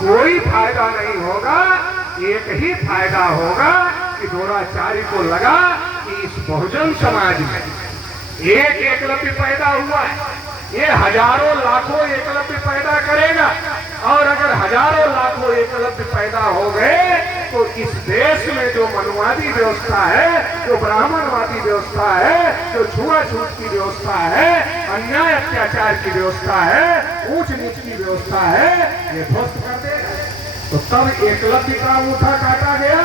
कोई फायदा नहीं होगा। एक ही फायदा होगा कि द्रोणाचार्य को लगा कि इस बहुजन समाज में एक एकलव्य पैदा हुआ है, ये हजारों लाखों एकलव्य पैदा करेगा। और अगर हजारों लाखों एकलव्य पैदा हो गए तो इस देश में जो मनुवादी व्यवस्था है, जो ब्राह्मणवादी व्यवस्था है, जो छुआछूत की व्यवस्था है, अन्याय अत्याचार की व्यवस्था है, ऊंच नीच की व्यवस्था है, ये ध्वस्त कर देगा। तो तब एकलव्य का अंगूठा काटा गया।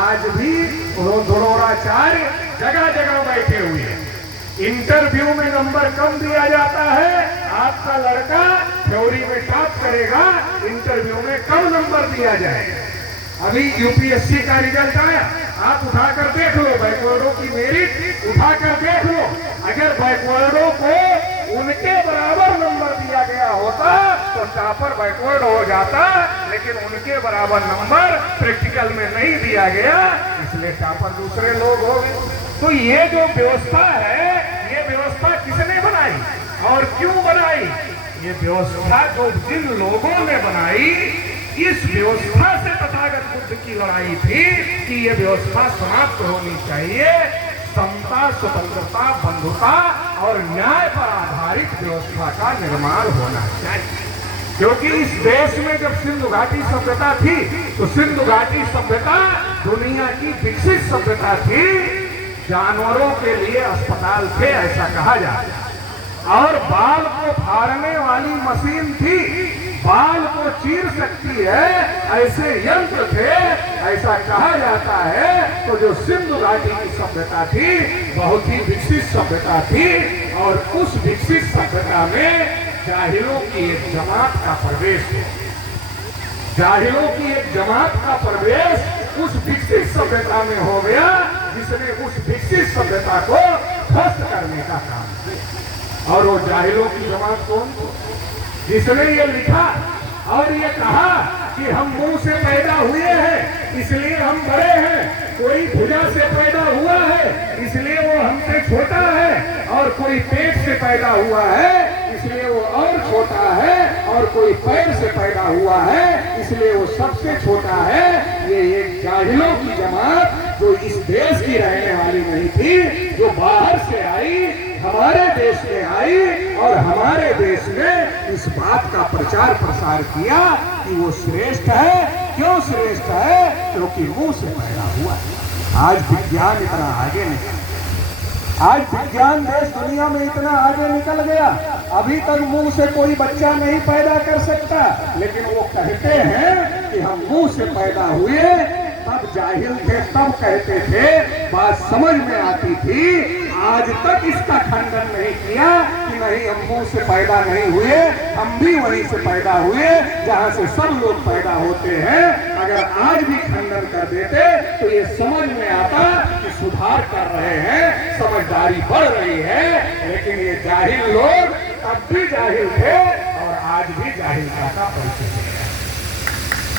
आज भी द्रोणाचार्य जगह जगह बैठे हुए हैं। इंटरव्यू में नंबर कम दिया जाता है, आपका लड़का थ्योरी में टॉप करेगा, इंटरव्यू में कम नंबर दिया जाएगा। अभी यूपीएससी का रिजल्ट आया, आप उठाकर देख लो, बैकवर्डों की मेरिट उठाकर देख लो। अगर बैकवर्डों को उनके बराबर नंबर दिया गया होता तो टॉपर बैकवर्ड हो जाता, लेकिन उनके बराबर नंबर प्रैक्टिकल में नहीं दिया गया, इसलिए टॉपर दूसरे लोग हो गए। तो ये जो व्यवस्था है, ये व्यवस्था किसने बनाई और क्यों बनाई? ये व्यवस्था जो जिन लोगों ने बनाई, इस व्यवस्था से तथागत बुद्ध की लड़ाई थी कि ये व्यवस्था समाप्त होनी चाहिए। समता, स्वतंत्रता, बंधुता और न्याय पर आधारित व्यवस्था का निर्माण होना चाहिए। क्योंकि इस देश में जब सिंधु घाटी सभ्यता थी तो सिंधु घाटी सभ्यता दुनिया की विकसित सभ्यता थी। जानवरों के लिए अस्पताल थे, ऐसा कहा जाता है, और बाल को फाड़ने वाली मशीन थी, बाल को चीर सकती है ऐसे यंत्र थे, ऐसा कहा जाता है। तो जो सिंधु घाटी की सभ्यता थी बहुत ही विकसित सभ्यता थी, और उस विकसित सभ्यता में जाहिलों की एक जमात का प्रवेश है। जाहिलों की एक जमात का प्रवेश उस विकसित सभ्यता में हो गया, जिसने उस विकसित सभ्यता को ध्वस्त करने का काम किया। और वो जाहिलों की जमात कौन? जिसने ये लिखा और ये कहा कि हम मुंह से पैदा हुए हैं इसलिए हम बड़े हैं, कोई भुजा से पैदा हुआ है इसलिए वो हमसे छोटा है, और कोई पेट से पैदा हुआ है इसलिए वो और छोटा है, और कोई पैर से पैदा हुआ है इसलिए वो सबसे छोटा है। ये एक जाहिलों की जमात जो इस देश की रहने वाली नहीं थी, जो बाहर से आई, हमारे देश में आई और हमारे देश में इस बात का प्रचार प्रसार किया कि वो श्रेष्ठ है। क्यों श्रेष्ठ है? क्योंकि मुंह से पैदा हुआ है। आज विज्ञान इतना आगे निकल, आज विज्ञान देश दुनिया में इतना आगे निकल गया। अभी तक मुंह से कोई बच्चा नहीं पैदा कर सकता, लेकिन वो कहते हैं कि हम मुंह से पैदा हुए। तब जाहिल थे, तब कहते थे, बात समझ में आती थी। आज तक इसका खंडन नहीं किया कि नहीं हम मुंह से पैदा नहीं हुए, हम भी वहीं से पैदा हुए जहां से सब लोग पैदा होते हैं। अगर आज भी खंडन कर देते तो ये समझ में आता कि सुधार कर रहे हैं, समझदारी बढ़ रही है। लेकिन ये जाहिल लोग तब भी जाहिल थे और आज भी जाहिलता का परिचय है।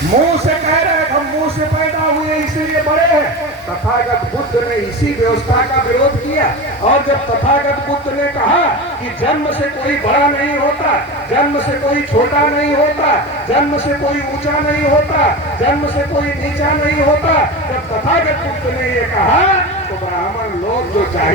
मुंह से कह रहे हैं हम मुंह से पैदा हुए इसीलिए बड़े हैं। तथागत बुद्ध ने इसी व्यवस्था का विरोध किया, और जब तथागत बुद्ध ने कहा कि जन्म से कोई बड़ा नहीं होता, जन्म से कोई छोटा नहीं होता, जन्म से कोई ऊंचा नहीं होता, जन्म से कोई नीचा नहीं होता, जब तथागत बुद्ध ने ये कहा तो ब्राह्मण लोग जो चाहिए